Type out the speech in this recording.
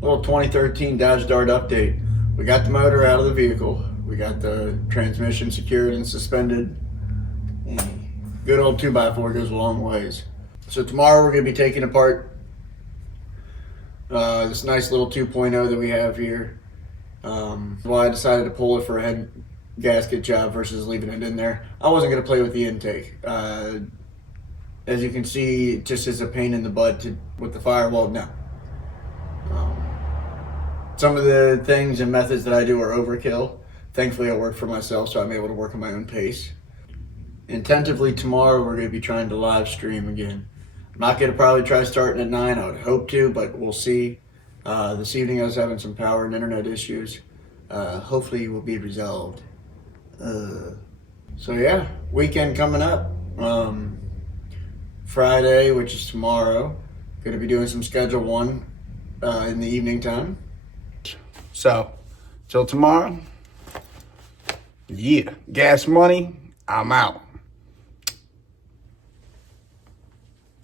Little 2013 Dodge Dart update. We got the motor out of the vehicle. We got the transmission secured and suspended. And good old 2x4 goes a long ways. So tomorrow we're going to be taking apart this nice little 2.0 that we have here. Why I decided to pull it for a head gasket job versus leaving it in there. I wasn't going to play with the intake. As you can see, it just is a pain in the butt with the firewall. No. Some of the things and methods that I do are overkill. Thankfully, I work for myself, so I'm able to work at my own pace. Intentively tomorrow, we're going to be trying to live stream again. I'm not going to probably try starting at 9. I would hope to, but we'll see. This evening I was having some power and internet issues. Hopefully will be resolved. So yeah, weekend coming up. Friday, which is tomorrow, going to be doing some Schedule 1 in the evening time. So, till tomorrow, yeah, gas money, I'm out.